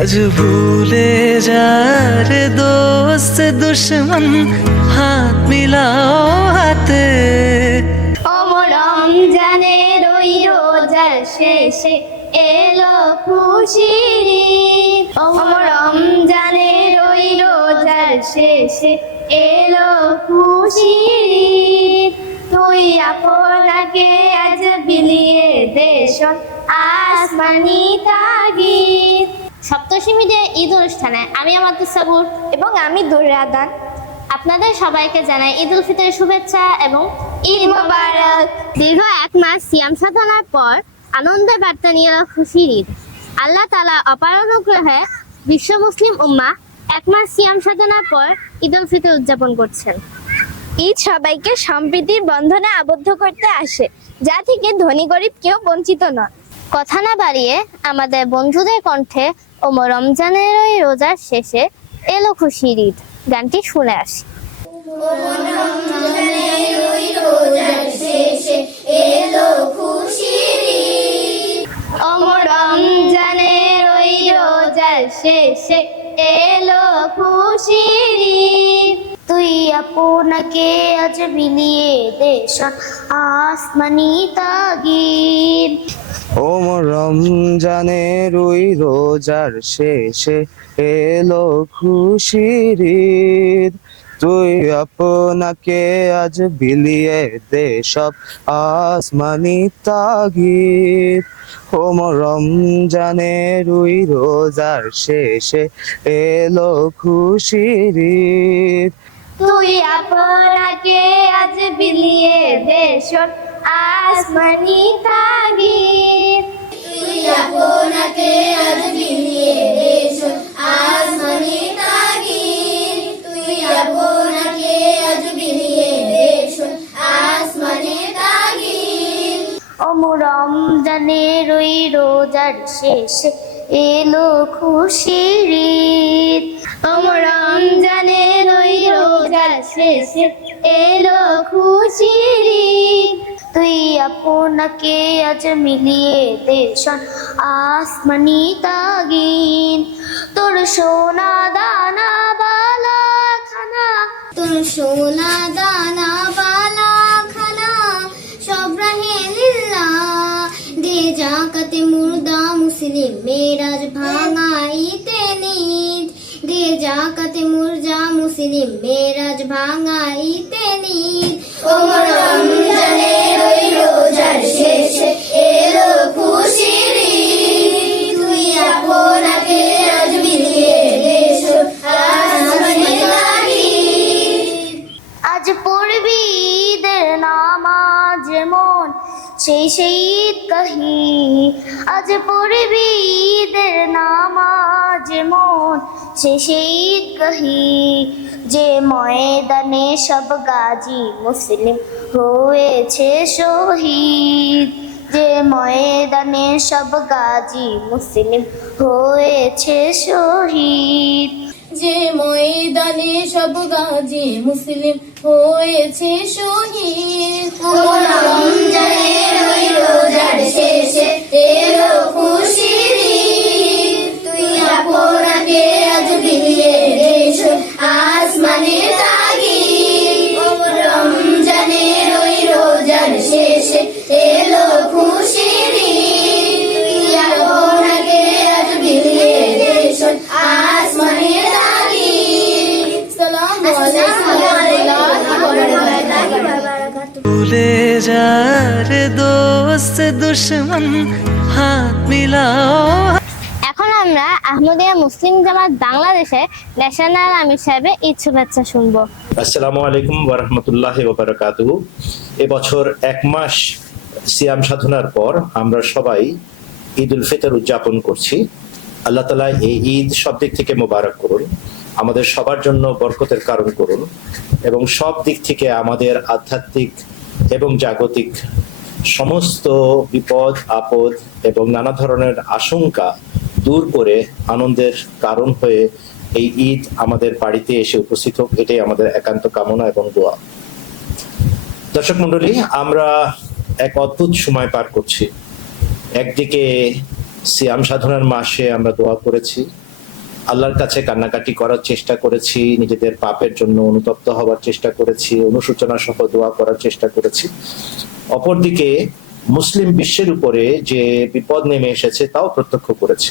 আজ ভুলে যা রে দোস্ত দুশ্মন, হাত মিলাও হাতে। রমজানের ওই রোজার শেষে এলো খুশির ঈদ। রমজানের ওই রোজার শেষে এলো খুশির ঈদ। তুই আপনাকে আজ বিলিয়ে দেশন আসমানি তাগিদ। সপ্তদশী মিডিয়া ঈদ অনুষ্ঠানে আমি আমাদের সাবুর এবং আমি দুরাদান আপনাদের সবাইকে জানাই ঈদ উল ফিতরের শুভেচ্ছা এবং ঈদ মোবারক। দীর্ঘ এক মাস সিয়াম সাধনার পর আনন্দের বার্তা নিয়ে এলো খুশির ঈদ। আল্লাহ তাআলা অপার অনুগ্রহে বিশ্ব মুসলিম উম্মাহ এক মাস সিয়াম সাধনার পর ঈদ উল ফিতর উদযাপন করছেন। ঈদ সবাইকে সম্প্রীতির বন্ধনে আবদ্ধ করতে আসে, যা থেকে ধনী গরিব কেউ বঞ্চিত নয়। কথা না বাড়িয়ে আমাদের বন্ধুদের কণ্ঠে রমজানের ওই রোজার শেষে এলো খুশির ঈদ গানটি শুনে আসি। রমজানের ওই রোজার শেষে এলো খুশির ঈদ। রমজানের ওই রোজার শেষে এলো খুশির ঈদ। তুই আপনাকে আজ বিলিয়ে দেশন আসমানি তাগিদ। রমজানের ওই রোজার শেষে এলো খুশির ঈদ। তুই আপনাকে আজ বিলিয়ে দে সব আসমানি তাগিদ। রমজানের ওই রোজার শেষে এলো খুশির ঈদ। তুই আপনাকে আজ বিলিয়ে দেশন আসমানি তাগিদ। তুই আপনাকে আজ বিলিয়ে দেশন আসমানি তাগিদ। তুই আপনাকে আজ বিলিয়ে দেশন আসমানি তাগিদ। রমজানের ওই রোজার শেষে এলো খুশির ঈদ। রমজানের ওই রোজার শেষে এলো খুশির ঈদ। তুই আপনাকে আজ মিলিয়ে দেশন আসমানি তাগিদ। তোর সোনা দানা বালা খানা, তোর সোনা দানা বালা খানা সব রাহে লিল্লাহ। দে জাকাতে মুর্দা মুসলিম মেরাজ ভাঙাইতে নিদ। দে জাকাতে মুর্দা মুসলিম মেরাজ ভাঙাইতে নিদ। রমজানের ওই রোজার শেষে এলো খুশির ঈদ। তুই আপনাকে আজ বিলিয়ে দেশন আসমানি তাগিদ। আজ পড়বি ঈদের নামাজ মন সেই ঈদ কাহি। আজ পড়বি ঈদের নামাজ মন সেই ঈদ কাহি। যে ময়দানে সব গাজী মুসলিম হয়েছে শহীদ। যে ময়দানে সব গাজী মুসলিম হয়েছে শহীদ। যে ময়দানে সব গাজী মুসলিম হয়েছে শহীদ। রমজানের ওই রোজার শেষে এলো খুশির ঈদ। তুই আপনাকে আজ বিলিয়ে দেশন আসমানি তাগিদ। রমজানের ওই রোজার শেষে এলো খুশির ঈদ। তুই আপনাকে আজ বিলিয়ে দেশন আসমানি তাগিদ। আসসালামু আলাইকুম ওয়া রাহমাতুল্লাহি ওয়া বারাকাতুহু। ভুলে যা রে দোস্ত দুশ্মন, হাত মিলাও। এখন আমরা আহমদিয়া মুসলিম জামাত বাংলাদেশে ন্যাশনাল আমির সাহেবের ঈদ শুভেচ্ছা শুনবো। আসসালামু আলাইকুম ওয়া রাহমাতুল্লাহি ওয়া বারাকাতুহু। এবছর এক মাস সিয়াম সাধনার পর আমরা সবাই ঈদ উল ফিতর উদযাপন করছি। আল্লাহ তাআলা এই ঈদ সব দিক থেকে মোবারক করুন, আমাদের সবার জন্য বরকতের কারণ করুন এবং সব দিক থেকে আমাদের আধ্যাত্মিক এবং জাগতিক সমস্ত বিপদ আপদ এবং নানা ধরনের আশঙ্কা দূর করে আনন্দের কারণ হয়ে এই ঈদ আমাদের বাড়িতে এসে উপস্থিত হোক, এটাই আমাদের একান্ত কামনা এবং দোয়া। দর্শক মন্ডলী, আমরা এক অদ্ভুত সময় পার করছি। একদিকে সিয়াম সাধনার মাসে আমরা দোয়া করেছি, আল্লাহর কাছে কান্নাকাটি করার চেষ্টা করেছি, নিজেদের পাপের জন্য অনুতপ্ত হওয়ার চেষ্টা করেছি, অনুশোচনা সহ দোয়া করার চেষ্টা করেছি। অপরদিকে মুসলিম বিশ্বের উপরে যে বিপদ নেমে এসেছে তাও প্রত্যক্ষ করেছি।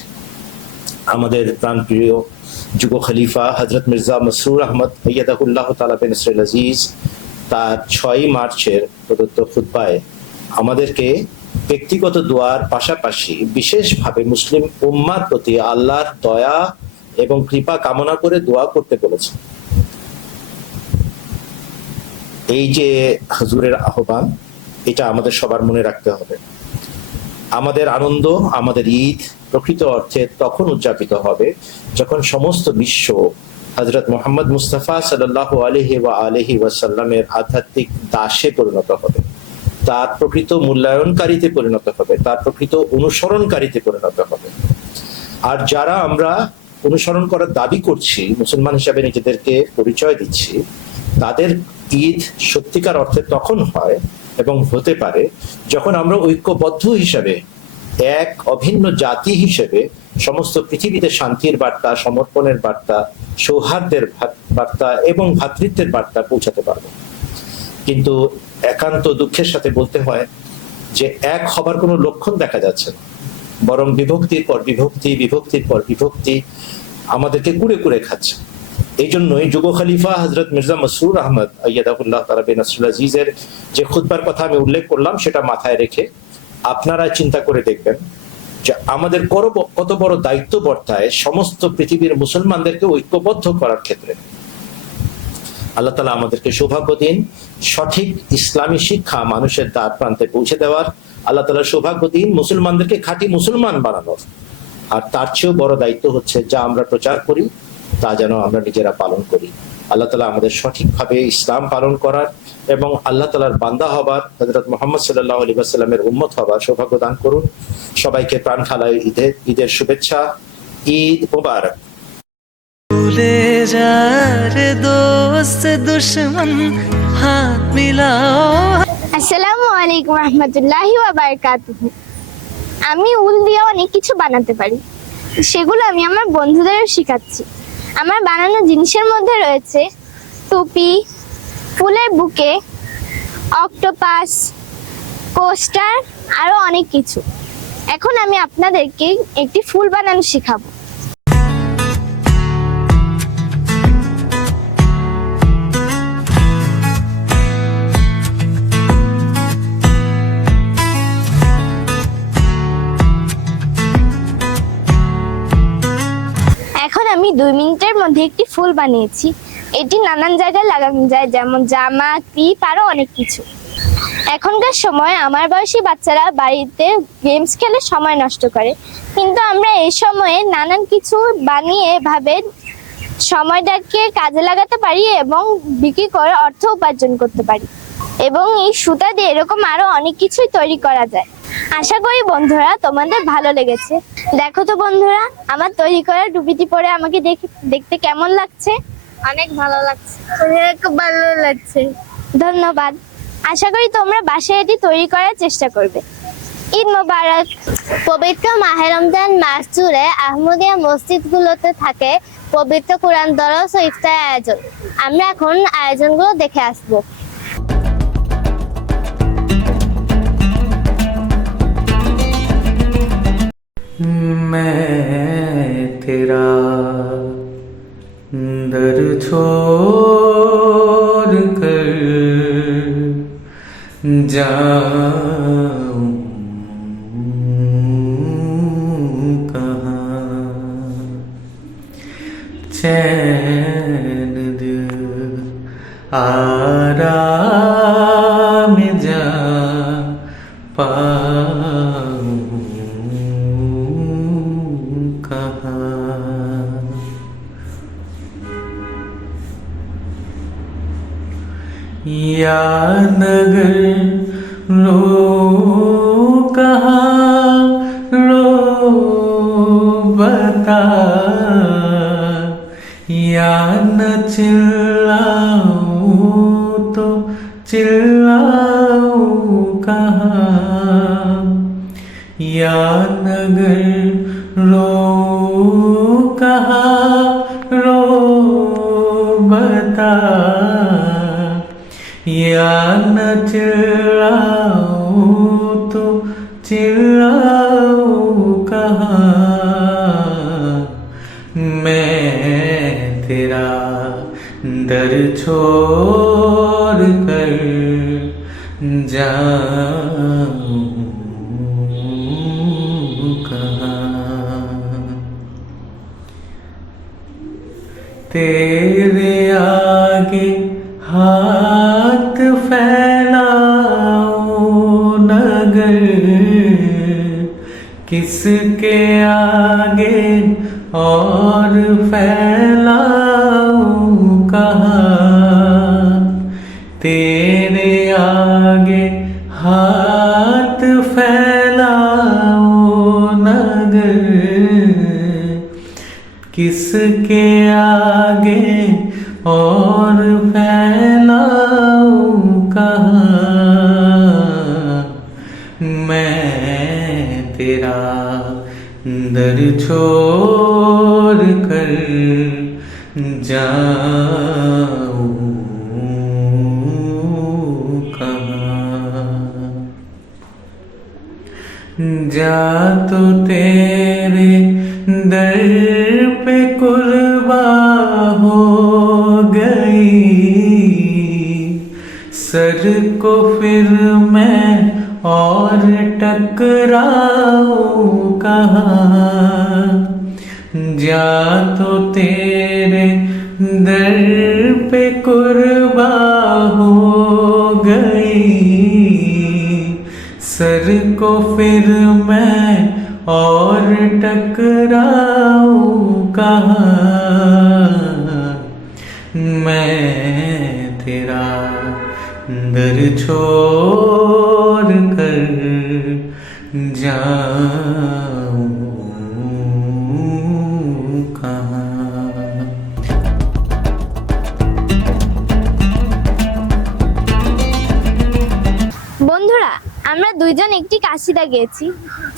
আমাদের প্রাণপ্রিয় যুগ খলিফা হযরত মির্জা মসরুর আহমদ আইয়াদাহুল্লাহ তাআলা বিন নসরুল আজিজ তার 6 মার্চের প্রদত্ত খুতবায় আমাদেরকে ব্যক্তিগত দোয়ার পাশাপাশি বিশেষভাবে মুসলিম উম্মার প্রতি আল্লাহর দয়া এবং কৃপা কামনা করে দোয়া করতে বলেছে। এই যে হুজুরের আহ্বান, এটা আমাদের সবার মনে রাখতে হবে। আমাদের আনন্দ, আমাদের ঈদ প্রকৃত অর্থে তখন উদযাপিত হবে যখন সমস্ত বিশ্ব হযরত মুহাম্মদ মুস্তাফা সাল্লাল্লাহু আলাইহি ওয়াসাল্লামের আধ্যাত্মিক দাসে পরিণত হবে, তার প্রকৃত মূল্যায়নকারীতে পরিণত হবে, তার প্রকৃত অনুসরণকারীতে পরিণত হবে। আর যারা আমরা অনুসরণ করার দাবি করছি, মুসলমান হিসাবে নিজেদেরকে পরিচয় দিচ্ছি, তাদের ঈদ সত্যিকার অর্থে তখন হয় এবং হতে পারে যখন আমরা ঐক্যবদ্ধ হিসাবে, এক অভিন্ন জাতি হিসেবে সমস্ত পৃথিবীতে শান্তির বার্তা, সমর্পণের বার্তা, সৌহার্দ্যের বার্তা এবং ভ্রাতৃত্বের বার্তা পৌঁছাতে পারবো। কিন্তু একান্ত দুঃখের সাথে বলতে হয় যে এক হবার কোনো লক্ষণ দেখা যাচ্ছে না, বরং বিভক্তির পর বিভক্তি, বিভক্তির পর বিভক্তি আমাদেরকে কুড়ে কুড়ে খাচ্ছে। এই জন্যই যুগ খলিফা হযরত মির্জা মসরুর আহমদ আইয়াদাহুল্লাহ তাআলা বিন নসরুল আজিজের যে খুতবার কথা আমি উল্লেখ করলাম, সেটা মাথায় রেখে আপনারা চিন্তা করে দেখবেন যে আমাদের কত বড় দায়িত্ব বর্তায় সমস্ত পৃথিবীর মুসলমানদেরকে ঐক্যবদ্ধ করার ক্ষেত্রে। আল্লাহ তাআলা আমাদেরকে সৌভাগ্য দিন সঠিক ইসলামী শিক্ষা মানুষের দ্বার প্রান্তে পৌঁছে দেওয়ার। আল্লাহ তাআলা সৌভাগ্য দিন মুসলমানদেরকে খাঁটি মুসলমান বানানোর। আর তার চেয়েও বড় দায়িত্ব হচ্ছে যা আমরা প্রচার করি তা যেন আমরা নিজেরা পালন করি। আল্লাহ তাআলা আমাদের সঠিকভাবে ইসলাম পালন করার এবং আল্লাহ তাআলার বান্দা হবার, হযরত মুহাম্মদ সাল্লাল্লাহু আলাইহি ওয়াসাল্লামের উম্মত হবার সৌভাগ্য দান করুন। সবাইকে প্রাণ ঢালাই ঈদের শুভেচ্ছা। ঈদ মুবারক। ভুলে যা রে দোস্ত দুশ্মন হাত মিলাও। আসসালামু আলাইকুম রাহমাতুল্লাহি ওয়া বারাকাতুহু। আমি উল দিয়ে অনেক কিছু বানাতে পারি, সেগুলো আমি আমার বন্ধুদেরও শেখাচ্ছি। আমার বানানো জিনিসের মধ্যে রয়েছে টুপি, ফুলের বুকে, অক্টোপাস, কোস্টার, আরো অনেক কিছু। এখন আমি আপনাদেরকে একটি ফুল বানানো শেখাবো। এখন আমি 2 মিনিটের মধ্যে একটি ফুল বানিয়েছি। এটি নানান জায়গায় লাগানো যায়, যেমন জামা, ক্লিপ, আরো অনেক কিছু। এখনকার সময় আমার বয়সী বাচ্চারা বাড়িতে গেমস খেলে সময় নষ্ট করে, কিন্তু আমরা এই সময়ে নানান কিছু বানিয়ে এভাবে সময়টাকে কাজে লাগাতে পারি এবং বিক্রি করে অর্থ উপার্জন করতে পারি। এবং এই সুতা দিয়ে এরকম আরো অনেক কিছুই তৈরি করা যায়। আশা করি বন্ধুরা তোমাদের ভালো লেগেছে। দেখো তো বন্ধুরা, আমার তৈরি করা টুপিটি পরে আমাকে দেখতে কেমন লাগছে? অনেক ভালো লাগছে, খুব ভালো লাগছে। ধন্যবাদ। আশা করি তোমরা বাসায় এটি তৈরি করার চেষ্টা করবে। ঈদ মোবারক। পবিত্র মাহে রমজান মাস জুড়ে আহমদিয়া মসজিদগুলোতে থাকে পবিত্র কোরআন দরস ও ইফতার আয়োজন। আমরা এখন আয়োজনগুলো দেখে আসবো। मैं तेरा दर छोड़ कर जाऊं कहाँ, चैन दिल आराम जा पाऊं कहाँ। या नगर रो कहाँ रो बता, या न चिल्लाऊं तो चिल्लाऊं कहाँ। या नगर रो कहाँ या न चिल्लाऊं तो चिल्लाऊं कहाँ, मैं तेरा दर छोड़ कर जाऊं कहाँ। तेरे आगे हाथ फैलाऊं नगर, किसके आगे और फैलाऊं कहाँ। तेरे आगे हाथ फैलाऊं नगर, किसके आगे और फैलाऊं कहाँ, मैं तेरा दर छोड़ कर जाऊं कहाँ। जा तो तेरे दर पे कुर्बा हो गई, सर को फिर मैं और टकराऊं कहाँ। जा तो तेरे दर पे कुर्बा हो गई, सर को फिर मैं और टकराऊं कहाँ, मैं तेरा दर छोड़ कर जाऊं कहाँ। বন্ধুরা, আমরা দুইজন একটি কাসিদা গেয়েছি,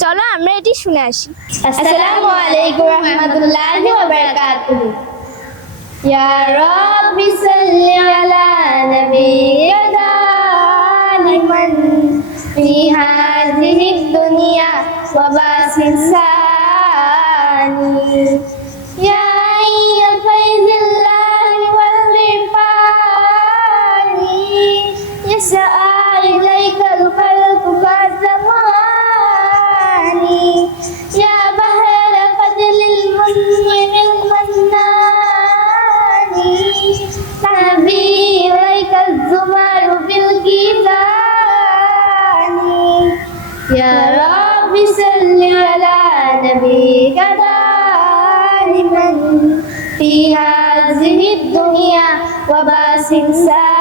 চলো আমরা এটি শুনে আসি। আসসালামু আলাইকুম রহমতুল্লাহি ওয়া বারাকাতুহু। ইয়া রাব্বি সাল্লি আলা নাবিয়্যিকা দালিমান ফি হাযিহি দুনিয়া ওয়া বাসিসানি। ইয়া আইয়ুল ফাইজিল্লাহি ওয়াল রিফানি, ইয়াসআ ইলাইকাল খালqu কাযামানি। ইয়া বাহরা ফাদলিল মুনইমিল মান্নানি, তাহবি ইলাইকাল যুমারু বিল গিজানি। ইয়া রাব্বি সাল্লি আলা নাবিয়্যিকা দালিমান ফি হাযিহি দুনিয়া ওয়া বাসিসানি।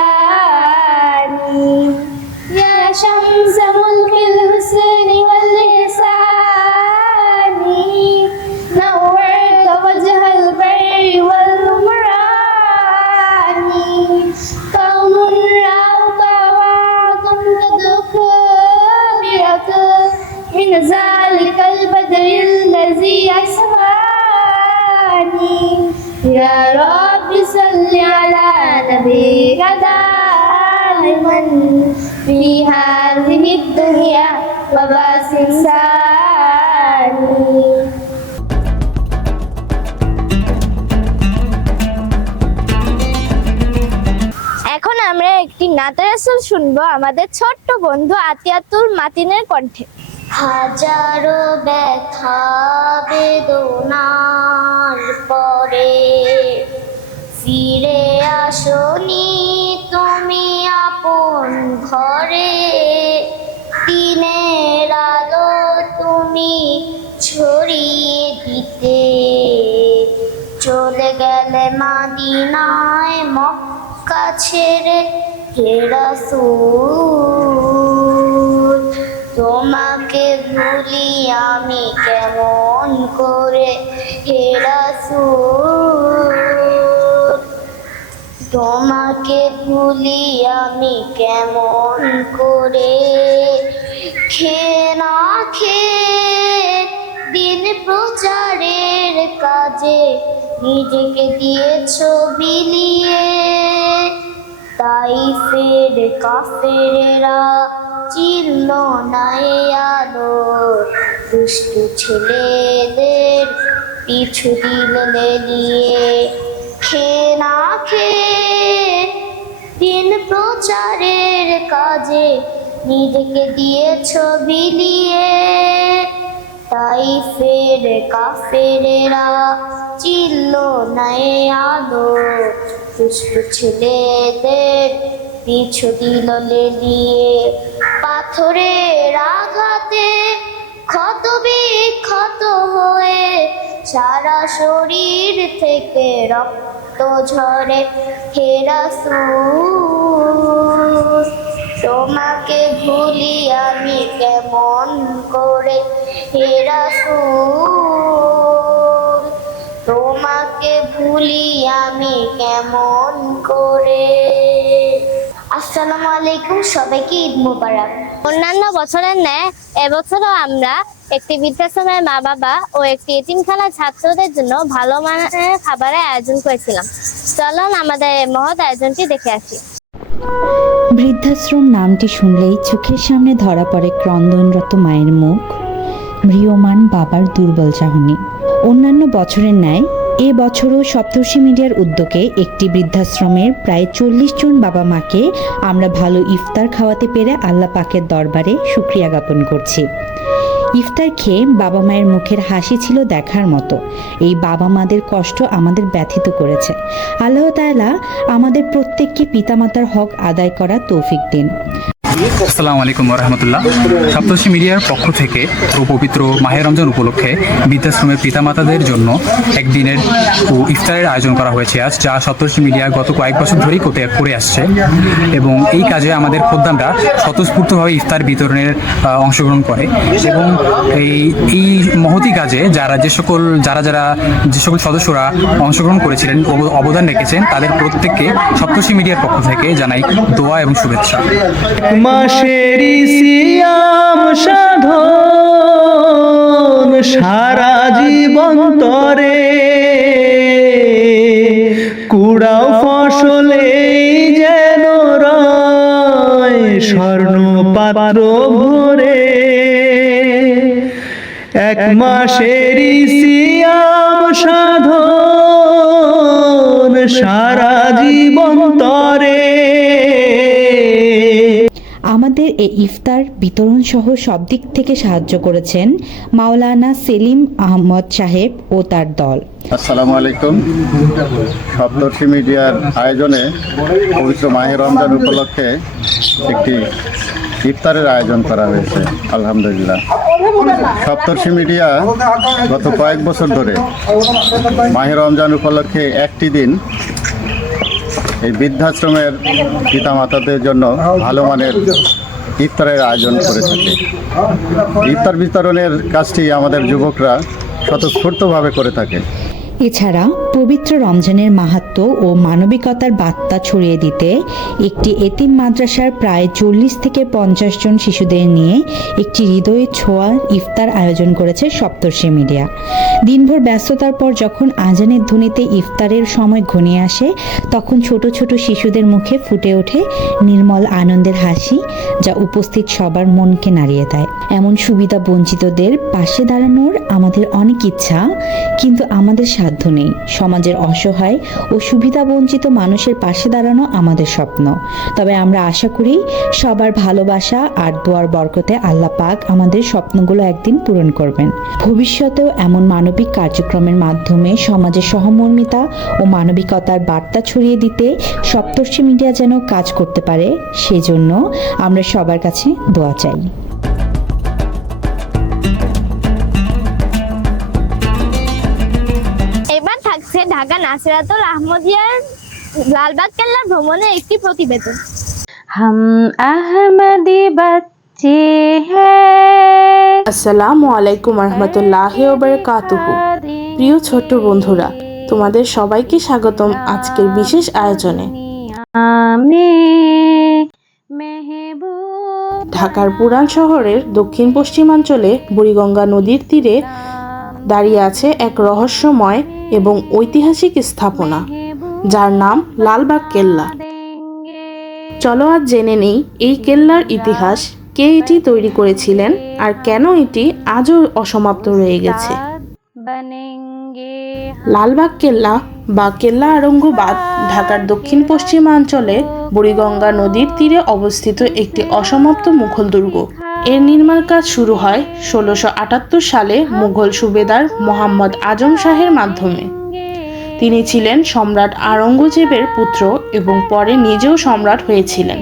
ইয়া শামসা মুলকিল হুসনি ওয়াল ইহসানি, নাওয়ারতা ওয়াজহাল বাররি ওয়াল উমরানি। কাউনুন রাউকা ওয়াতুন তদখবিরাকা মিন যালিকাল বদরিল লাযী আসমানি। ইয়া রাব্বি সাল্লি আলা নাবিয়্যিকা দালিমান ফি হাযিহি দুনিয়া ওয়া বাসিসানি। এখন আমরা একটি নাতে রাসূল শুনবো আমাদের ছোট্ট বন্ধু আতিয়াতুল মাতিনের কণ্ঠে। হাজারো ব্যথা বেদনার পরে ফিরে আসনি তুমি আপন ঘরে। দিনের আলো তুমি ছড়িয়ে দিতে চলে গেলে মাদিনায় মক্কা ছেড়ে হে রাসূল। তোমাকে ভুলি আমি কেমন করে হে রাসূল, তোমাকে ভুলি আমি কেমন করে। খেয়ে না খেয়ে দিন প্রচারের কাজে নিজেকে দিয়েছ বিলিয়ে, তাই ফের কাফেরেরা চিনল না এ আলো, দুষ্টু ছেলেদের পিছু দিল লেলিয়ে। খেয়ে না খেয়ে দিন প্রচারের কাজে নিজেকে দিয়েছ বিলিয়ে, তাই ফের কাফেরেরা চিনল না এ আলো, দুষ্টু ছেলেদের পিছু দিল লেলিয়ে। পাথরের আঘাতে ক্ষত বিক্ষত হয়ে সারা শরীর থেকে রক্ত ঝরে, হে রাসূল তোমাকে ভুলি আমি কেমন করে, হে রাসূল তোমাকে ভুলি আমি কেমন করে। আসসালামু আলাইকুম, সবাইকে ঈদ মোবারক। অন্যান্য বছরের ন্যায় এবছরও আমরা একটি বৃদ্ধাশ্রমের মা বাবা ও একটি এতিমখানার ছাত্রদের জন্য ভালো মানের খাবারের আয়োজন করেছিলাম। চলুন আমাদের এই মহৎ আয়োজনটি দেখে আসি। বৃদ্ধাশ্রম নামটি শুনলেই চোখের সামনে ধরা পড়ে ক্রন্দনরত মায়ের মুখ, ম্রিয়মান বাবার দুর্বল চাহনি। অন্যান্য বছরের ন্যায় এ বছরও সপ্তর্ষি মিডিয়ার উদ্যোগে একটি বৃদ্ধাশ্রমের প্রায় 40 জন বাবা মাকে আমরা ভালো ইফতার খাওয়াতে পেরে আল্লাহ পাকের দরবারে শুকরিয়া জ্ঞাপন করছি। ইফতার খেয়ে বাবা মায়ের মুখের হাসি ছিল দেখার মতো। এই বাবা মাদের কষ্ট আমাদের ব্যথিত করেছে। আল্লাহ তাআলা আমাদের প্রত্যেককে পিতামাতার হক আদায় করার তৌফিক দিন। আসসালামু আলাইকুম রহমতুল্লাহ। সপ্তর্ষি মিডিয়ার পক্ষ থেকে পবিত্র মাহে রমজান উপলক্ষে বৃদ্ধাশ্রমের পিতামাতাদের জন্য একদিনের ইফতারের আয়োজন করা হয়েছে আজ, যা সপ্তর্ষি মিডিয়া গত কয়েক বছর ধরেই করে আসছে। এবং এই কাজে আমাদের খোদ্দামরা স্বতঃস্ফূর্তভাবে ইফতার বিতরণের অংশগ্রহণ করে। এবং এই মহতি কাজে যে সকল সদস্যরা অংশগ্রহণ করেছিলেন, অবদান রেখেছেন, তাদের প্রত্যেককে সপ্তর্ষি মিডিয়ার পক্ষ থেকে জানাই দোয়া এবং শুভেচ্ছা। মাসেরি সিয়াম সাধন সারা জীবন তরে, কুড়াও ফসলে যেন রয় স্বর্ণ পাত্র ভরে। এক মাসেরি সিয়াম সাধন সারা জীবন তরে। আমাদের এই ইফতার বিতরণ সহ সব দিক থেকে সাহায্য করেছেন মাওলানা সেলিম আহমদ সাহেব ও তার দল। আসসালামু আলাইকুম। সপ্তর্ষি মিডিয়ার আয়োজনে পবিত্র মাহে রমজান উপলক্ষে একটি ইফতারের আয়োজন করা হয়েছে। আলহামদুলিল্লাহ, সপ্তর্ষি মিডিয়া গত কয়েক বছর ধরে মাহে রমজান উপলক্ষে একটি দিন এই বৃদ্ধাশ্রমের পিতামাতাদের জন্য ভালো মানের ইফতারের আয়োজন করে থাকে। ইফতার বিতরণের কাজটি আমাদের যুবকরা স্বতঃস্ফূর্তভাবে করে থাকে। এছাড়া পবিত্র রমজানের মাহাত্ম্য ও মানবিকতার বার্তা ছড়িয়ে দিতে একটি এতিম মাদ্রাসার প্রায় 40 থেকে 50 জন শিশুদের নিয়ে একটি হৃদয়ে ছোঁয়া ইফতার আয়োজন করেছে সপ্তর্ষি মিডিয়া। দিনভর ব্যস্ততার পর যখন আজানের ধ্বনিতে ইফতারের সময় ঘনিয়ে আসে, তখন ছোট ছোট শিশুদের মুখে ফুটে ওঠে নির্মল আনন্দের হাসি, যা উপস্থিত সবার মনকে নাড়িয়ে দেয়। এমন সুবিধা বঞ্চিতদের পাশে দাঁড়ানোর আমাদের অনেক ইচ্ছা, কিন্তু আমাদের সাধ্য নেই। সমাজের অসহায় ও সুবিধা বঞ্চিত মানুষের পাশে দাঁড়ানো আমাদের স্বপ্ন। তবে আমরা আশা করি সবার ভালোবাসা আর দোয়ার বরকতে আল্লাহ পাক আমাদের স্বপ্নগুলো একদিন পূরণ করবেন। ভবিষ্যতেও এমন মানবিক কার্যক্রমের মাধ্যমে সমাজের সহমর্মিতা ও মানবিকতার বার্তা ছড়িয়ে দিতে সপ্তর্ষি মিডিয়া যেন কাজ করতে পারে, সেজন্য আমরা সবার কাছে দোয়া চাই। এবার থাকছে ঢাকা নাসিরাতুল আহমদিয়ার লালবাগ কেল্লা ভ্রমণের একটি প্রতিবেদন। हम अहमदी बच्चे हैं। আসসালামু আলাইকুম রহমতুল্লাহি ওয়া বারাকাতুহু। প্রিয় ছোট্ট বন্ধুরা, তোমাদের সবাইকে স্বাগতম আজকের বিশেষ আয়োজনে। ঢাকার পুরান শহরের দক্ষিণ পশ্চিমাঞ্চলে বুড়িগঙ্গা নদীর তীরে দাঁড়িয়ে আছে এক রহস্যময় এবং ঐতিহাসিক স্থাপনা, যার নাম লালবাগ কেল্লা। চলো আজ জেনে নেই এই কেল্লার ইতিহাস, কে এটি তৈরি করেছিলেন আর কেন এটি আজও অসমাপ্ত রয়ে গেছে। লালবাগ কেল্লা বা কেল্লা আরঙ্গবাদ ঢাকার দক্ষিণ পশ্চিমাঞ্চলে বুড়িগঙ্গা নদীর তীরে অবস্থিত একটি অসমাপ্ত মুঘল দুর্গ। এর নির্মাণ কাজ শুরু হয় ১৬৭৮ সালে মুঘল সুবেদার মোহাম্মদ আজম শাহের মাধ্যমে। তিনি ছিলেন সম্রাট আওরঙ্গজেবের পুত্র এবং পরে নিজেও সম্রাট হয়েছিলেন।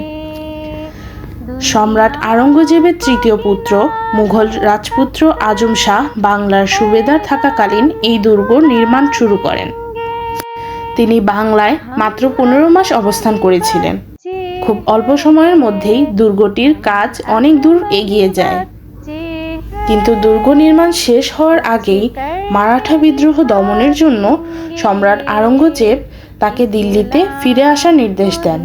সম্রাট আওরঙ্গজেবের তৃতীয় পুত্র মুঘল রাজপুত্র আজম শাহ বাংলার সুবেদার থাকাকালীন এই দুর্গ নির্মাণ শুরু করেন। তিনি বাংলায় মাত্র ১৫ মাস অবস্থান করেছিলেন। খুব অল্প সময়ের মধ্যেই দুর্গটির কাজ অনেক দূর এগিয়ে যায়। কিন্তু দুর্গ নির্মাণ শেষ হওয়ার আগেই মারাঠা বিদ্রোহ দমনের জন্য সম্রাট আওরঙ্গজেব তাকে দিল্লিতে ফিরে আসার নির্দেশ দেন।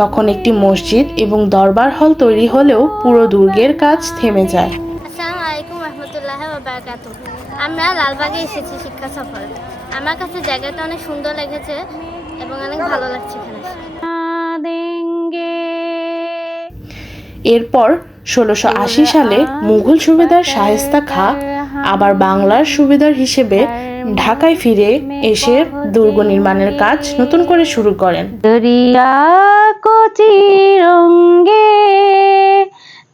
তখন একটি মসজিদ এবং দরবার হল তৈরি হলেও পুরো দুর্গের কাজ থেমে যায়। আসসালামু আলাইকুম রহমতুল্লাহি ওয়া বারাকাতুহু। আমরা লালবাগে এসেছি শিক্ষা সফরে। আমার কাছে জায়গাটা অনেক সুন্দর লেগেছে এবং অনেক ভালো লাগছে এখানে। এরপর ১৬৮০ সালে মুঘল সুবেদার শায়েস্তা খাঁ আবার বাংলার সুবেদার হিসেবে ঢাকায় ফিরে এসে দুর্গ নির্মাণের কাজ নতুন করে শুরু করেন। दरिया को चीरेंगे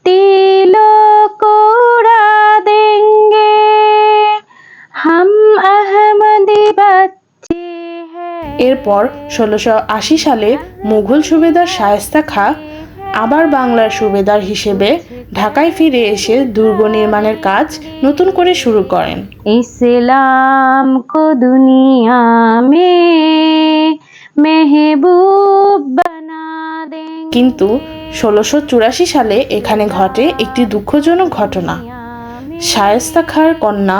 तिलों को उड़ा देंगे हम अहमदी बच्चे हैं। এরপর ১৬৮০ সালে মুঘল সুবেদার শায়েস্তা খাঁ আবার বাংলার সুবেদার হিসেবে ঢাকায় ফিরে এসে দুর্গ নির্মাণের কাজ নতুন করে শুরু করেন। इस्लाम को दुनिया में महबूब बना देंगे। কিন্তু ১৬৮৪ সালে এখানে ঘটে একটি দুঃখজনক ঘটনা। শায়েস্তা খাঁর কন্যা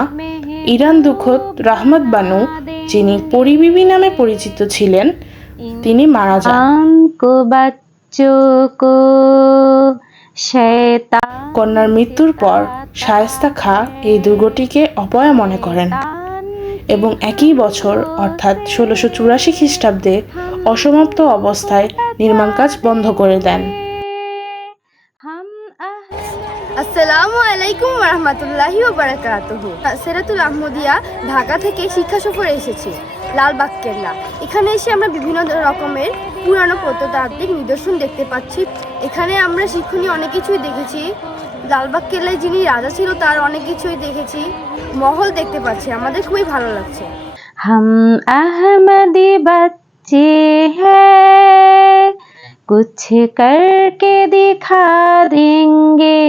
ইরান দুখত রহমত বানু, যিনি পরি বিবি নামে পরিচিত ছিলেন, তিনি মারা যান। को बच्चों को शैतान কন্যার মৃত্যুর পর শায়েস্তা খাঁ এই দুর্গটিকে অপয়া মনে করেন এবং একই বছর অর্থাৎ ১৬৮৪ খ্রিস্টাব্দে অসমাপ্ত অবস্থায় নির্মাণ কাজ বন্ধ করে দেন। আসসালামু আলাইকুম রহমতুল্লাহি ওয়া বারাকাতুহু। সেরাতুল আহমদিয়া ঢাকা থেকে শিক্ষা সফরে এসেছি লালবাগ কেল্লা। এখানে এসে আমরা বিভিন্ন রকমের পুরানো প্রত্নতাত্ত্বিক নিদর্শন দেখতে পাচ্ছি। এখানে আমরা শিক্ষণীয় অনেক কিছুই দেখেছি। লালবাগ কেল্লায় যিনি রাজা ছিল তার অনেক কিছুই দেখেছি, মহল দেখতে পাচ্ছি। আমাদের খুবই ভালো লাগছে। हम अहमदी बच्चे हैं कुछ करके दिखा देंगे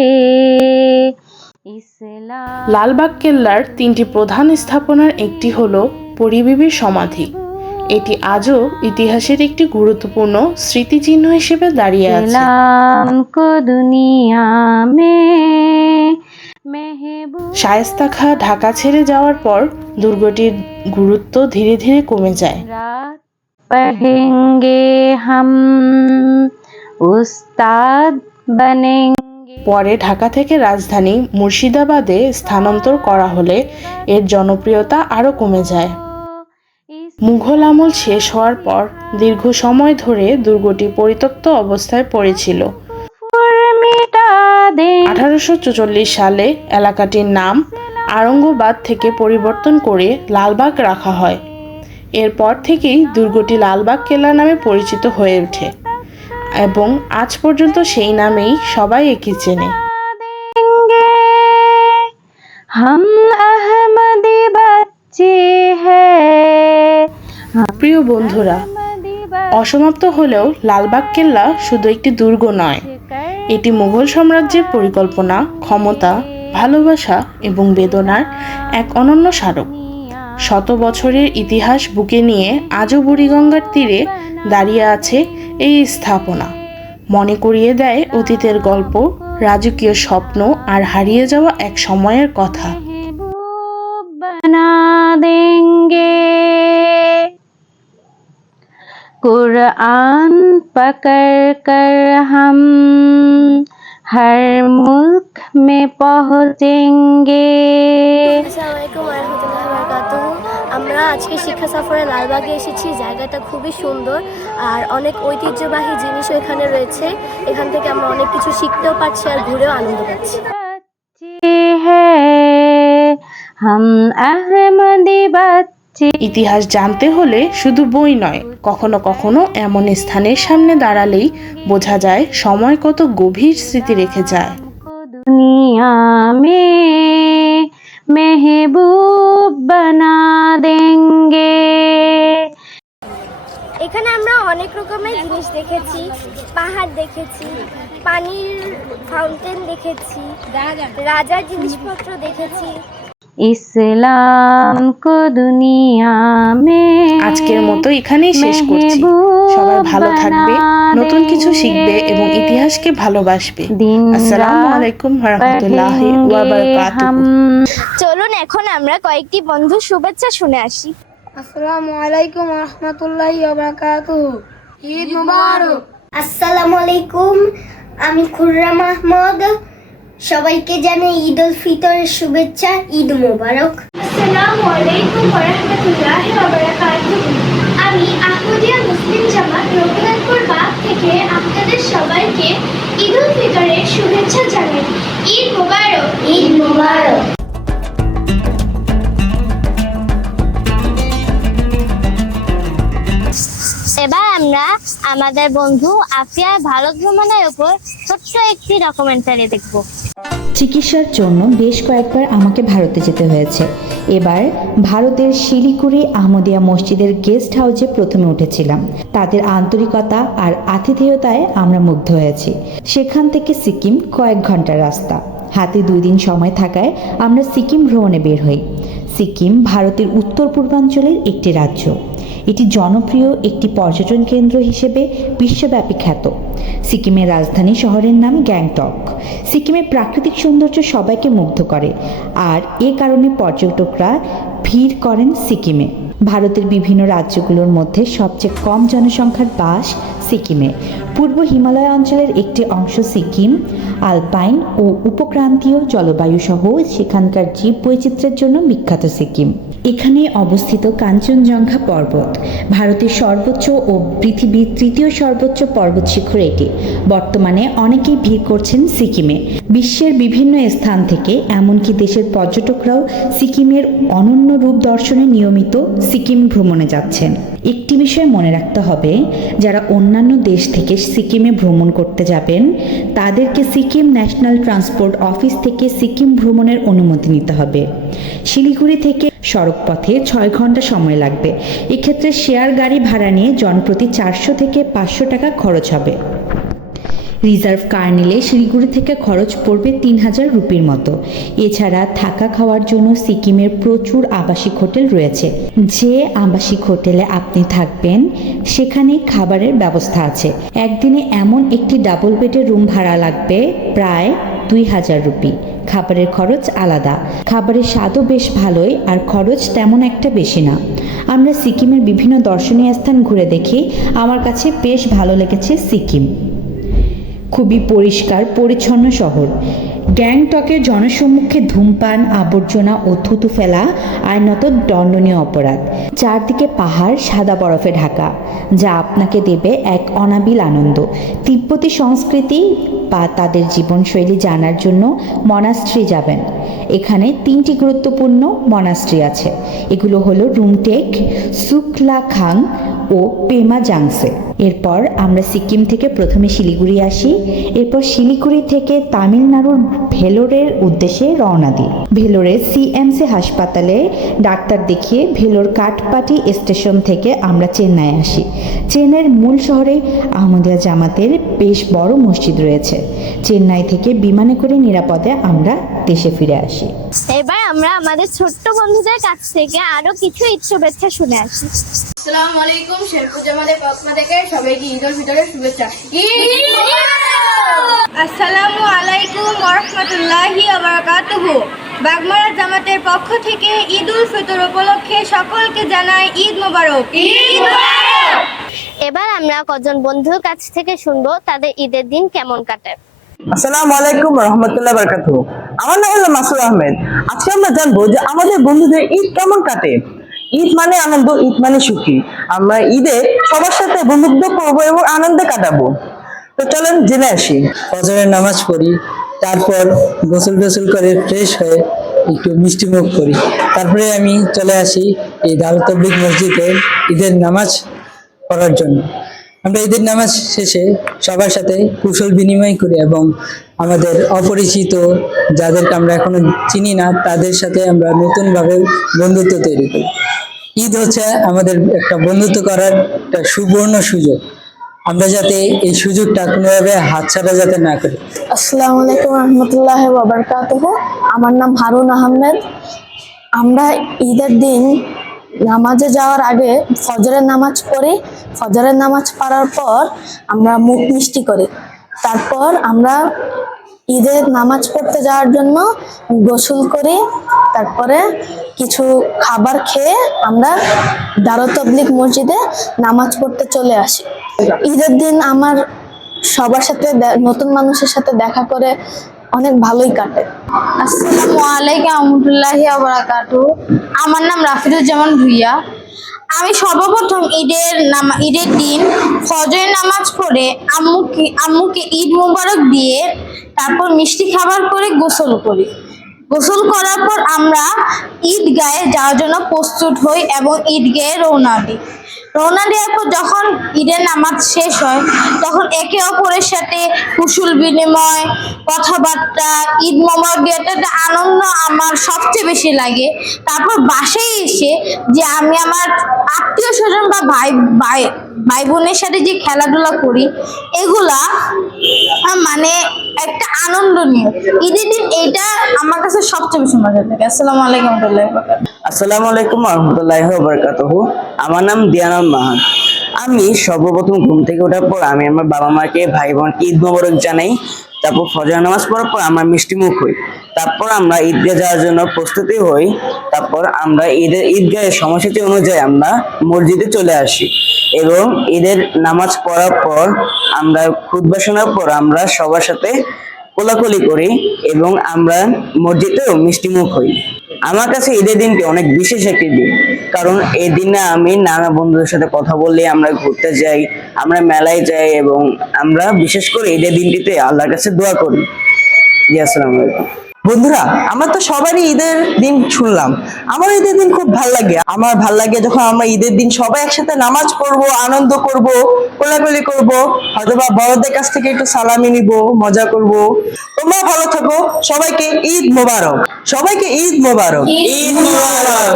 इस्लाम। লালবাগ কেল্লার ৩টি প্রধান স্থাপনার একটি হলো পরি বিবির সমাধি। এটি আজও ইতিহাসের একটি গুরুত্বপূর্ণ স্মৃতিচিহ্ন হিসেবে দাঁড়িয়ে আছে। इस्लाम को दुनिया में महबूब শায়েস্তা খাঁ ঢাকা ছেড়ে যাওয়ার পর দুর্গটির গুরুত্ব ধীরে ধীরে কমে যায়। रात पढ़ेंगे हम उस्ताद बनेंगे। পরে ঢাকা থেকে রাজধানী মুর্শিদাবাদে স্থানান্তর করা হলে এর জনপ্রিয়তা আরও কমে যায়। মুঘল আমল শেষ হওয়ার পর দীর্ঘ সময় ধরে দুর্গটি পরিত্যক্ত অবস্থায় পড়েছিল। ১৮৪৪ সালে এলাকাটির নাম আরঙ্গবাদ থেকে পরিবর্তন করে লালবাগ রাখা হয়। এরপর থেকেই দুর্গটি লালবাগ কেল্লা নামে পরিচিত হয়ে ওঠে এবং আজ পর্যন্ত সেই নামেই সবাই একে চেনে। हम अहमदी बच्चे हैं। প্রিয় বন্ধুরা, অসমাপ্ত হলেও লালবাগ কেল্লা শুধু একটি দুর্গ নয়, এটি মুঘল সাম্রাজ্যের পরিকল্পনা, ক্ষমতা, ভালোবাসা এবং বেদনার এক অনন্য স্মারক। শত বছরের ইতিহাস বুকে নিয়ে আজও বুড়িগঙ্গার তীরে দাঁড়িয়ে আছে এই স্থাপনা। মনে করিয়ে দেয় অতীতের গল্প, রাজকীয় স্বপ্ন আর হারিয়ে যাওয়া এক সময়ের কথা। बना देंगे कुरान पकड़ कर हम हर मुल्क में पहुँचेंगे। আসসালামু আলাইকুম ওয়া রাহমাতুল্লাহি ওয়া বারাকাতুহু। আমরা আজকে শিক্ষা সফরে লালবাগে এসেছি। জায়গাটা খুবই সুন্দর আর অনেক ঐতিহ্যবাহী জিনিসও এখানে রয়েছে। এখান থেকে আমরা অনেক কিছু শিখতেও পারছি আর ঘুরেও আনন্দ পাচ্ছি। हम अहमदी बच्चे। ইতিহাস জানতে হলে শুধু বই নয়, কখনো কখনো এমন স্থানের সামনে দাঁড়ালেই বোঝা যায় সময় কত গভীর স্মৃতি রেখে যায়। दुनिया में महबूब बना देंगे। এখানে আমরা অনেক রকমের জিনিস দেখেছি, পাহাড় দেখেছি, পানির ফাউন্টেন দেখেছি, রাজার জিনিসপত্র দেখেছি। इस्लाम को दुनिया में আজকের মতো এখানেই শেষ করছি। সবাই ভালো থাকবে, নতুন কিছু শিখবে এবং ইতিহাসকে ভালোবাসবে। আসসালামু আলাইকুম ওয়া রাহমাতুল্লাহি ওয়া বারাকাতুহু। চলুন এখন আমরা কয়েকটি বন্ধুর শুভেচ্ছা শুনে আসি। আসসালামু আলাইকুম ওয়া রাহমাতুল্লাহি ওয়া বারাকাতুহু। ঈদ মুবারক। আসসালামু আলাইকুম, আমি খুররাম আহমদ। সবাইকে জানাই ঈদ উল ফিতরের শুভেচ্ছা। ঈদ মুবারক। আসসালামু আলাইকুম ওয়া রাহমাতুল্লাহি ওয়া বারাকাতুহু। আমি আহমদিয়া মুসলিম জামাত রঘুনাথপুর বাগ থেকে আপনাদের সবাইকে ঈদ উল ফিতরের শুভেচ্ছা জানাই। ঈদ মুবারক। ঈদ মুবারক। এবার আমরা আমাদের বন্ধু আফিয়ার ভারত ভ্রমণের উপর ছোট্ট একটি ডকুমেন্টারি দেখব। চিকিৎসার জন্য বেশ কয়েকবার আমাকে ভারতে যেতে হয়েছে। এবার ভারতের শিলিগুড়ি আহমদিয়া মসজিদের গেস্ট হাউসে প্রথমে উঠেছিলাম। তাদের আন্তরিকতা আর আতিথেয়তায় আমরা মুগ্ধ হয়েছি। সেখান থেকে সিকিম কয়েক ঘন্টার রাস্তা। হাতে 2 দিন সময় থাকায় আমরা সিকিম ভ্রমণে বের হই। সিকিম ভারতের উত্তর পূর্বাঞ্চলের একটি রাজ্য। এটি জনপ্রিয় একটি পর্যটন কেন্দ্র হিসেবে বিশ্বব্যাপী খ্যাত। সিকিমের রাজধানী শহরের নাম গ্যাংটক। সিকিমের প্রাকৃতিক সৌন্দর্য সবাইকে মুগ্ধ করে আর এ কারণে পর্যটকরা ভিড় করেন সিকিমে। ভারতের বিভিন্ন রাজ্যগুলোর মধ্যে সবচেয়ে কম জনসংখ্যার বাস সিকিমে। পূর্ব হিমালয় অঞ্চলের একটি অংশ সিকিম আলপাইন ও উপক্রান্তীয় জলবায়ু সহ সেখানকার জীব বৈচিত্র্যের জন্য বিখ্যাত। সিকিম এখানে অবস্থিত কাঞ্চনজঙ্ঘা পর্বত, ভারতের সর্বোচ্চ ও পৃথিবীর 3য় সর্বোচ্চ পর্বত শিখর এটি। বর্তমানে অনেকেই ভিড় করছেন সিকিমে। বিশ্বের বিভিন্ন স্থান থেকে এমনকি দেশের পর্যটকরাও সিকিমের অনন্য রূপ দর্শনে নিয়মিত সিকিম ভ্রমণে যাচ্ছেন। একটি বিষয় মনে রাখতে হবে, যারা অন্যান্য দেশ থেকে সিকিমে ভ্রমণ করতে যাবেন তাদেরকে সিকিম ন্যাশনাল ট্রান্সপোর্ট অফিস থেকে সিকিম ভ্রমণের অনুমতি নিতে হবে। শিলিগুড়ি থেকে সড়ক পথে 6 ঘন্টা সময় লাগবে। এক্ষেত্রে শেয়ার গাড়ি ভাড়া নিয়ে জনপ্রতি 400 থেকে 500 টাকা খরচ হবে। রিজার্ভ কার নিলে শিলিগুড়ি থেকে খরচ পড়বে 3000 রুপির মতো। এছাড়া থাকা খাওয়ার জন্য সিকিমের প্রচুর আবাসিক হোটেল রয়েছে। যে আবাসিক হোটেলে আপনি থাকবেন সেখানে খাবারের ব্যবস্থা আছে। একদিনে এমন একটি ডাবল বেডের রুম ভাড়া লাগবে প্রায় 2000 রুপি। খাবারের খরচ আলাদা। খাবারের স্বাদও বেশ ভালোই আর খরচ তেমন একটা বেশি না। আমরা সিকিমের বিভিন্ন দর্শনীয় স্থান ঘুরে দেখি। আমার কাছে বেশ ভালো লেগেছে সিকিম। খুবই পরিষ্কার পরিচ্ছন্ন শহর। গ্যাংটকের জনসম্মুখে ধূমপান, আবর্জনা ও থুতু ফেলা আইনত দণ্ডনীয় অপরাধ। চারদিকে পাহাড় সাদা বরফে ঢাকা, যা আপনাকে দেবে এক অনাবিল আনন্দ। তিব্বতী সংস্কৃতি বা তাদের জীবনশৈলী জানার জন্য মনাস্ট্রি যাবেন। এখানে 3টি গুরুত্বপূর্ণ মনাস্ট্রি আছে। এগুলো হলো রুমটেক, সুকলাখাং ও পেমা জাংসে। এরপর আমরা সিকিম থেকে প্রথমে শিলিগুড়ি আসি। এরপর শিলিগুড়ি থেকে তামিলনাড়ুর ভেলোরের উদ্দেশ্যে রওনা দিই। ভেলোরের সিএমসি হাসপাতালে ডাক্তার দেখিয়ে ভেলোর কাঠপাটি স্টেশন থেকে আমরা চেন্নাই আসি। চেন্নাইয়ের মূল শহরে আহমদিয়া জামাতের বেশ বড় মসজিদ রয়েছে। চেন্নাই থেকে বিমানে করে নিরাপদে আমরা দেশে ফিরে আসি। এবার আমরা আমাদের ছোট্ট বন্ধুদের কাছ থেকে আরো কিছু ঈদ শুভেচ্ছা শুনে আসি। আসসালামু আলাইকুম, শেরপুর জামাতের পক্ষ থেকে সবাইকে ঈদ উল ফিতরের শুভেচ্ছা। আসসালামু আলাইকুম ওয়া রাহমাতুল্লাহি ওয়া বারাকাতুহু। বাগমারা জামাতের পক্ষ থেকে ঈদ উল ফিতর উপলক্ষে সকলকে জানাই ঈদ মোবারক। ঈদ মোবারক। এবার আমরা কজন বন্ধুর কাছ থেকে শুনবো তাদের ঈদের দিন কেমন কাটে। আসসালামু আলাইকুম রহমতুল্লাহ বারাকাতুহু। আমার নাম হলো মাসুদ আহমেদ। আজকে আমরা জানবো যে আমাদের বন্ধুদের ঈদ কেমন কাটে। ঈদ মানে আনন্দ, ঈদ মানে সুখী। আমরা ঈদে সবার সাথে বন্ধুত্ব করবো এবং আনন্দে কাটাবো। তো চলেন জেনে আসি। ফজরের নামাজ পড়ি, তারপর গোসল টোসল করে ফ্রেশ হয়ে একটু মিষ্টি মুখ করি, তারপরে আমি চলে আসি এই দারুল তাবলীগ মসজিদে ঈদের নামাজ পড়ার জন্য। আমরা ঈদের নামাজ শেষে সবার সাথে কুশল বিনিময় করি এবং আমাদের অপরিচিত যাদেরকে আমরা এখনো চিনি না তাদের সাথে আমরা নতুনভাবে বন্ধুত্ব তৈরি করি। ঈদ হচ্ছে আমাদের একটা বন্ধুত্ব করার একটা সুবর্ণ সুযোগ। আমরা যাতে এই সুযোগটা কোনোভাবে হাতছাড়া যাতে না করি। আসসালামু আলাইকুম রহমতুল্লাহ ওয়াবারাকাতুহু। আমার নাম হারুন আহমেদ। আমরা ঈদের দিন নামাজে যাওয়ার আগে ফজরের নামাজ পড়ি। ফজরের নামাজ পড়ার পর আমরা মুখ মিষ্টি করি। তারপর আমরা ঈদের নামাজ পড়তে যাওয়ার জন্য গোসল করি। তারপরে কিছু খাবার খেয়ে আমরা দারুল তাবলীগ মসজিদে নামাজ পড়তে চলে আসি। ঈদের দিন আমার সবার সাথে নতুন মানুষের সাথে দেখা করে অনেক ভালোই কাটে। আসসালামু আলাইকুম রহমতুল্লাহি ওয়া বারাকাতুহু। আমার নাম রাফিদুজ্জামান ভুইয়া। আমি সর্বপ্রথম ঈদের দিন ফজরের নামাজ পড়ে আম্মুকে ঈদ মোবারক দিয়ে তারপর মিষ্টি খাবার করে গোসল করি। গোসল করার পর আমরা ঈদগাহে যাওয়ার জন্য প্রস্তুত হই এবং ঈদগাহে রওনা দিই। রওনা দেওয়ার পর যখন ঈদের নামাজ শেষ হয় তখন একে অপরের সাথে কুশল বিনিময়, কথাবার্তা, ঈদ মোবারক দেওয়াটা একটা আনন্দ আমার সবচেয়ে বেশি লাগে। তারপর বাসায় এসে যে আমি আমার আত্মীয় স্বজন বা ভাই বোনের সাথে যে খেলাধুলা করি এগুলা মানে একটা আনন্দনীয়। ঈদের দিন এটা আমার কাছে সবচেয়ে বেশি মজা লাগে। আসসালামু আলাইকুম রহমতুল্লাহি ওয়া বারাকাতুহু। আসসালামু আলাইকুম রহমতুল্লাহি ওয়া বারাকাতুহু। আমার নাম দিয়ানাল মাহান। আমি সর্বপ্রথম ঘুম থেকে ওঠার পর আমি আমার বাবা মাকে, ভাই বোনকে ঈদ মোবারক জানাই। তারপর ফজর নামাজ পড়ার পর আমরা মিষ্টি মুখ হই। তারপর আমরা ঈদগাহে যাওয়ার জন্য প্রস্তুতি হই। তারপর আমরা ঈদগাহের সময়সূচি অনুযায়ী আমরা মসজিদে চলে আসি এবং ঈদের নামাজ পড়ার পর আমরা খুতবা শোনার পর আমরা সবার সাথে কোলাকুলি করি এবং আমরা মসজিদেও মিষ্টি মুখ হই। আমার কাছে ঈদের দিনটি অনেক বিশেষ একটি দিন, কারণ এই দিনে আমি নানা বন্ধুদের সাথে কথা বললে, আমরা ঘুরতে যাই, আমরা মেলায় যাই এবং আমরা বিশেষ করে ঈদের দিনটিতে আল্লাহর কাছে দোয়া করি। জি, আসসালামু আলাইকুম। বন্ধুরা, আমরা তো সবারই ঈদের দিন শুনলাম। আমার ঈদের দিন খুব ভাল লাগে। আমার ভাল লাগে যখন আমরা ঈদের দিন সবাই একসাথে নামাজ পড়বো, আনন্দ করব, কোলাকুলি করব, হয়তোবা বড়দের কাছ থেকে একটু সালামি নিব, মজা করব। তোমরা ভালো থাকো। সবাইকে ঈদ মোবারক। সবাইকে ঈদ মোবারক। ঈদ মোবারক।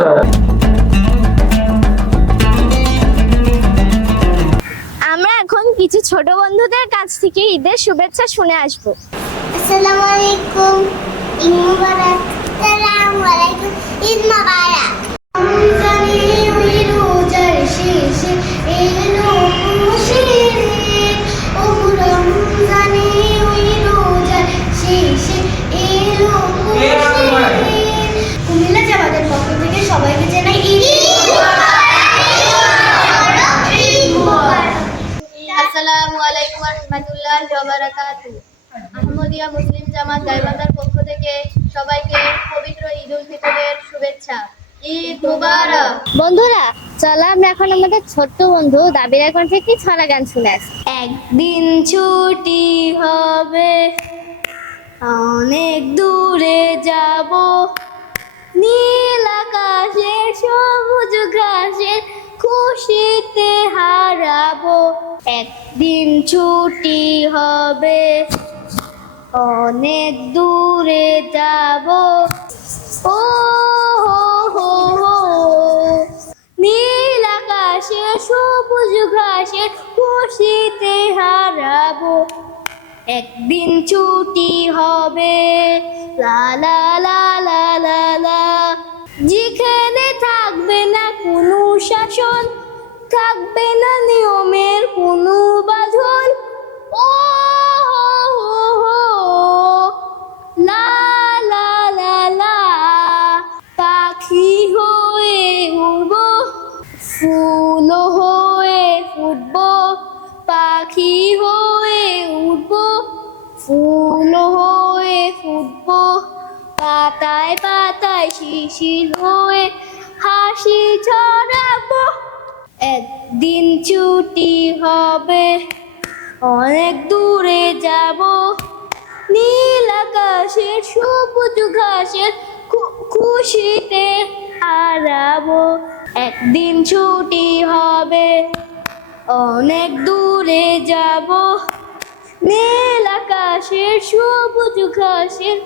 আমরা এখন কিছু ছোট বন্ধুদের কাছ থেকে ঈদের শুভেচ্ছা শুনে আসব। আসসালামু আলাইকুম, ঈদ মোবারক। আসসালামু আলাইকুম, ঈদ মোবারক। রমজানে ওই রোজার শেষে এলো খুশির ঈদ। ও রমজানে ওই রোজার শেষে এলো খুশির ঈদ। কুমিল্লা জামাতের পক্ষ থেকে সবাইকে জানাই ঈদ মোবারক। ঈদ মোবারক। আসসালামু আলাইকুম ওয়া রাহমাতুল্লাহি ওয়া বারাকাতুহু। আহমদিয়া মুসলিম জামাত গাইবান্ধার পক্ষ থেকে সবাইকে পবিত্র ঈদ উল ফিতরের শুভেচ্ছা। ঈদ মুবারক। বন্ধুরা, চলো আমরা এখন আমাদের ছোট্ট বন্ধু দাবিরা কণ্ঠে একটি ছড়া গান শুনে আসি। একদিন ছুটি হবে, অনেক দূরে যাব, নীল আকাশের সবুজ ঘাসের খুশিতে হারাবো। একদিন ছুটি হবে, অনেক দূরে যাব, ও হো হো, নীল আকাশে সবুজ ঘাসে খুশিতে হারাবো। একদিন ছুটি হবে, লা লা লা লা লা লা, যেখানে থাকবে না কোনো শাসন, থাকবে না নিয়মের কোনো বাঁধন, ও হো হো, লা লা লা লা, পাখি হয়ে উড়বো, ফুল হয়ে ফুটবো, পাখি হয়ে উড়বো, ফুল ফুল হয়ে ফুটবো, পাতায় পাতায় শিশির হয়ে হাসি ছড়াবো। একদিন ছুটি হবে, অনেক দূরে যাব, নীল আকাশের সবুজ ঘাসের খুশিতে হারাবো। একদিন ছুটি হবে, অনেক দূরে যাব, নীল আকাশের সবুজ ঘাসের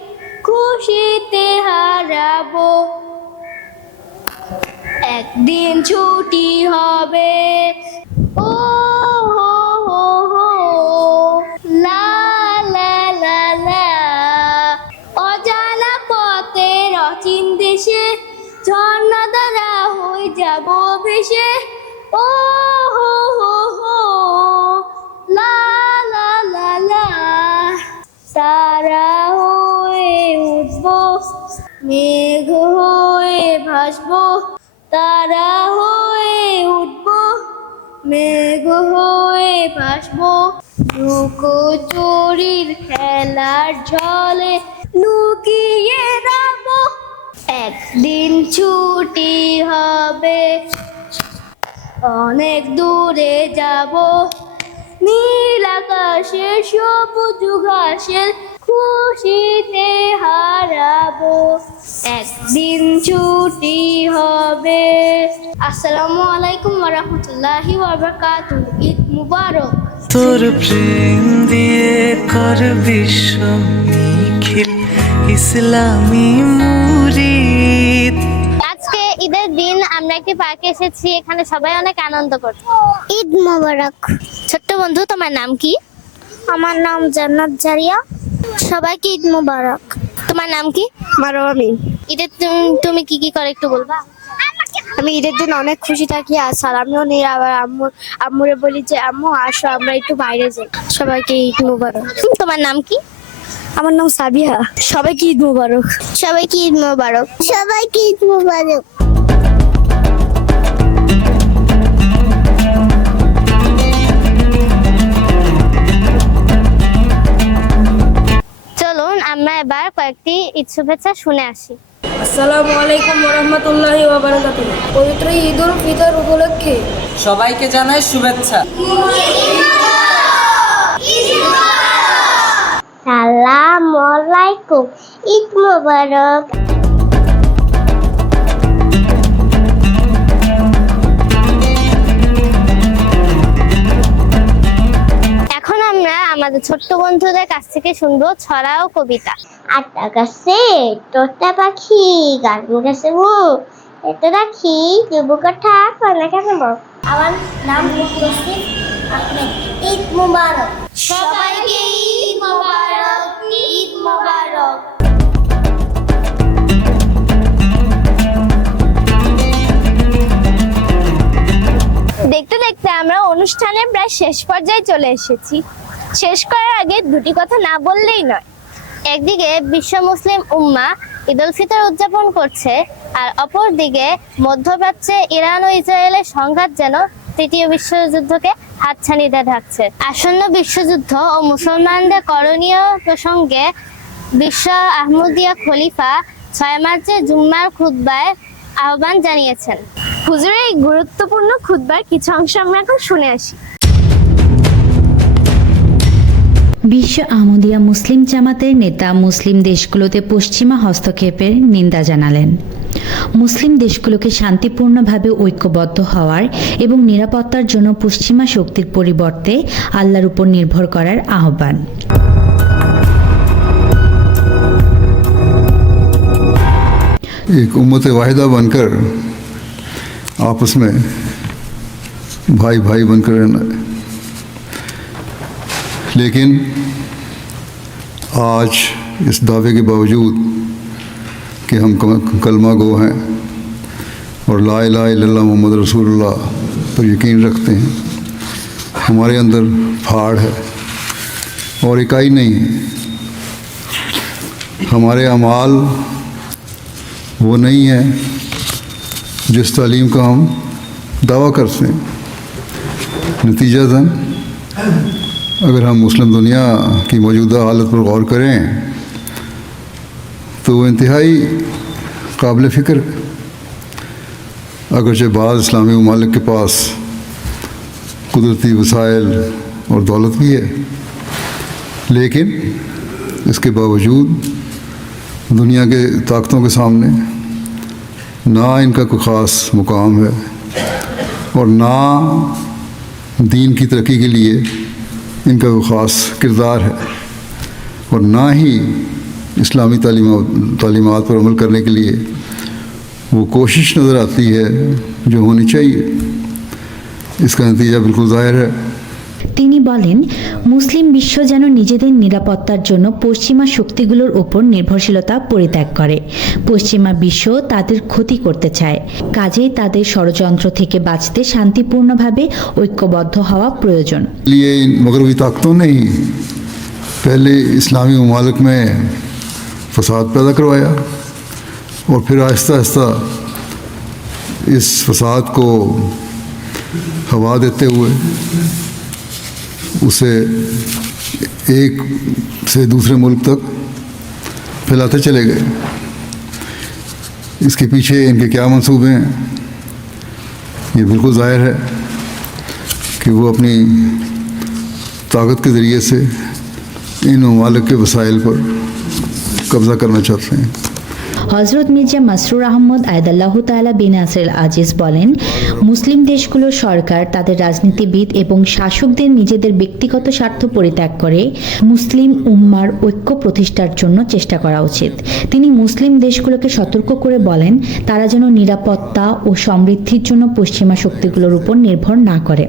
খুশিতে হারাবো। একদিন ছুটি হবে, ও হো হো হো, লা লা লা লা। অজানা পথের অচিন দেশে ঝর্ণা দ্বারা হয়ে যাব ভেসে, ও হো হো হো, লা লা লা লা। তারা হয়ে উঠবো, মেঘ হয়ে ভাসবো, তারা হয়ে উঠবো, মেঘ হয়ে ভাসবো। লুকোচুরির খেলার ঝলে লুকিয়ে রাখবো। একদিন ছুটি হবে, অনেক দূরে যাব, নীল আকাশের সবুজ ঘাসের খুশিতে হারাবো। একদিন ছুটি হবে। আসসালামু আলাইকুম ওয়া রাহমাতুল্লাহি ওয়া বারাকাতুহু। ঈদ মুবারক। তোর প্রেম দিয়ে কর বিশ্ব নিখিল ইসলামী মুরিদ। আজকে ঈদের দিন আমরা একটি পার্কে এসেছি, এখানে সবাই অনেক আনন্দ করছে। ঈদ মোবারক। ছোট্ট বন্ধু, তোমার নাম কি? আমার নাম জান্নাত জারিয়া। সবাইকে ঈদ মোবারক। তোমার নাম কি? মারওয়ামি। ঈদের তুমি কি কি করে একটু বলবা? আমি ঈদের দিন অনেক খুশি থাকি, আর সালামিও নিই। আবার আম্মুরে বলি যে আম্মু আসো আমরা একটু বাইরে যাই। সবাইকে ঈদ মোবারক। তোমার নাম কি? আমার নাম সাবিহা। সবাইকে ঈদ মোবারক। সবাইকে ঈদ মোবারক। সবাইকে ঈদ মোবারক। চলুন আমরা এবার কয়েকটি ঈদ শুভেচ্ছা শুনে আসি। আসসালামু আলাইকুম ওয়া রাহমাতুল্লাহি ওয়া বারাকাতুহু। পবিত্র ঈদ উল ফিতর উপলক্ষে সবাইকে জানাই শুভেচ্ছা। আসসালামু আলাইকুম, ঈদ মোবারক। এখন আমরা আমাদের ছোট্ট বন্ধুদের কাছ থেকে শুনবো ছড়া ও কবিতা। আটটা গাছে তোতা পাখি, গান গাছে মুখ এত রাখি, দেবো কথা কনে কেন। আমার নাম মুস্তাফিজ আহমেদ। ঈদ মুবারক। সবাইকে ঈদ মুবারক। ঈদ মুবারক। দেখতে দেখতে আমরা অনুষ্ঠানের প্রায় শেষ পর্যায়ে চলে এসেছি। শেষ করার আগে দুটি কথা না বললেই নয়। একদিকে বিশ্ব মুসলিম উম্মাহ ঈদ উল ফিতর উদযাপন করছে, আর অপরদিকে মধ্যপ্রাচ্যে ইরান ও ইসরায়েলের সংঘাত যেন তৃতীয় বিশ্বযুদ্ধকে হাতছানিতে ঢাকছে। আসন্ন বিশ্বযুদ্ধ ও মুসলমানদের করণীয় প্রসঙ্গে বিশ্ব আহমদিয়া খলিফা 6 মার্চে জুম্মার খুতবায় আহ্বান জানিয়েছেন। হুজুরের এই গুরুত্বপূর্ণ খুতবার কিছু অংশ আমরা এখন শুনে আসি। বিশ্ব আহমদিয়া মুসলিম জামাতের নেতা মুসলিম দেশগুলোতে পশ্চিমা হস্তক্ষেপের নিন্দা জানালেন। মুসলিম দেশগুলোকে শান্তিপূর্ণভাবে ঐক্যবদ্ধ হওয়ার এবং নিরাপত্তার জন্য পশ্চিমা শক্তির পরিবর্তে আল্লাহর উপর নির্ভর করার আহ্বান। एक उम्मत वाहिदा बनकर आपस में भाई भाई बनकर रहना है। लेकिन आज इस दावे के बावजूद कि हम कलमा गो हैं और ला इलाहा इल्लल्लाह मोहम्मद रसूलुल्लाह पर यकीन रखते हैं, हमारे अंदर फाड़ है और इकाई नहीं है। हमारे अमाल वो नहीं है जिस तालीम का हम दावा करते हैं। नतीजतन अगर हम मुस्लिम दुनिया की मौजूदा हालत पर गौर करें तो वो इंतहाई काबिल फ़िक्र। अगरचे बाज़ इस्लामी ममालिक के पास कुदरती वसाइल और दौलत भी है, लेकिन इसके बावजूद दुनिया के ताकतों के सामने ना इनका कोई ख़ास मुकाम है और ना दीन की तरक्की के लिए इनका कोई ख़ास किरदार है, और ना ही इस्लामी तालीमात पर अमल करने के लिए वो कोशिश नज़र आती है जो होनी चाहिए। इसका नतीजा बिल्कुल ज़ाहिर है। তিনি বলেন, মুসলিম বিশ্ব যেন নিজেদের নিরাপত্তার জন্য পশ্চিমা শক্তিগুলোর ওপর নির্ভরশীলতা পরিত্যাগ করে। পশ্চিমা বিশ্ব তাদের ক্ষতি করতে চায়, কাজেই তাদের ষড়যন্ত্র থেকে বাঁচতে শান্তিপূর্ণভাবে ঐক্যবদ্ধ হওয়া প্রয়োজন। ये मगरबी ताकतों ने ही पहले इस्लामी ममालिक में फसाद पैदा करवाया और फिर आहिस्ता आहिस्ता इस फसाद को हवा देते हुए उसे एक से दूसरे मुल्क तक फैलाते चले गए। इसके पीछे इनके क्या मंसूबे हैं, ये बिल्कुल ज़ाहिर है कि वो अपनी ताकत के ज़रिए से इन ममालिक के वसाइल पर कब्ज़ा करना चाहते हैं। হজরত মির্জা মাসরুর আহমদ আয়দাল্লাহ তাআলা বিন নাসির আজিজ বলেন, মুসলিম দেশগুলোর সরকার তাদের রাজনীতিবিদ এবং শাসকদের নিজেদের ব্যক্তিগত স্বার্থ পরিত্যাগ করে মুসলিম উম্মার ঐক্য প্রতিষ্ঠার জন্য চেষ্টা করা উচিত। তিনি মুসলিম দেশগুলোকে সতর্ক করে বলেন, তারা যেন নিরাপত্তা ও সমৃদ্ধির জন্য পশ্চিমা শক্তিগুলোর উপর নির্ভর না করে।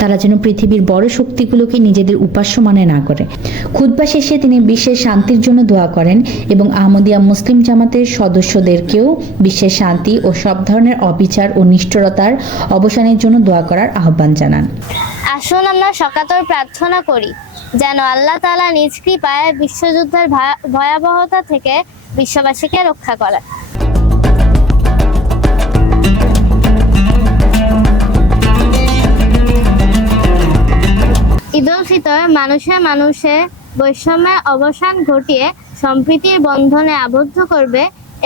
তারা যেন পৃথিবীর বড় শক্তিগুলোকে নিজেদের উপাস্য মনে না করে। খুতবা শেষে তিনি বিশ্বের শান্তির জন্য দোয়া করেন এবং আহমদিয়া মুসলিম জামাতের সদস্যদেরকেও বিশ্বের শান্তি ও সব ধরনের অবিচার ও নিষ্ঠুরতার অবসানের জন্য দোয়া করার আহ্বান জানান। আসুন আমরা সকাতর প্রার্থনা করি যেন আল্লাহ তাআলা নিজ কৃপায় বিশ্বযুদ্ধের ভয়াবহতা থেকে বিশ্ববাসীকে রক্ষা করেন। ঈদ উল ফিতর মানুষে মানুষে বৈষম্যের অবসান ঘটিয়ে সম্প্রীতির বন্ধনে আবদ্ধ করবে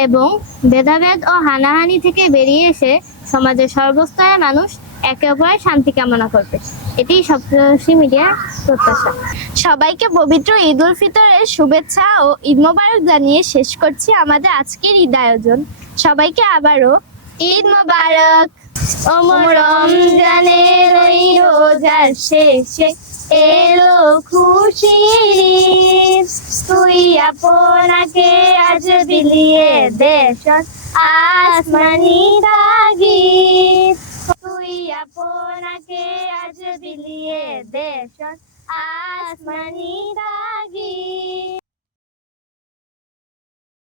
এবং ভেদাভেদ ও হানাহানি থেকে বেরিয়ে এসে সমাজের সর্বস্তরের মানুষ একে অপরের শান্তি কামনা করবে। এটি সপ্তর্ষি মিডিয়ার প্রত্যাশা। সবাইকে পবিত্র ঈদ উল ফিতরের শুভেচ্ছা ও ঈদ মোবারক জানিয়ে শেষ করছি আমাদের আজকের ঈদ আয়োজন। সবাইকে আবারও ঈদ মোবারক। রমজানের ওই রোজার শেষে এলো খুশির, তুই আপনাকে আজ বিলিয়ে দেশত আসমানি তাগিদ, তুই আপনাকে আজ বিলিয়ে দেশত আসমানি তাগিদ।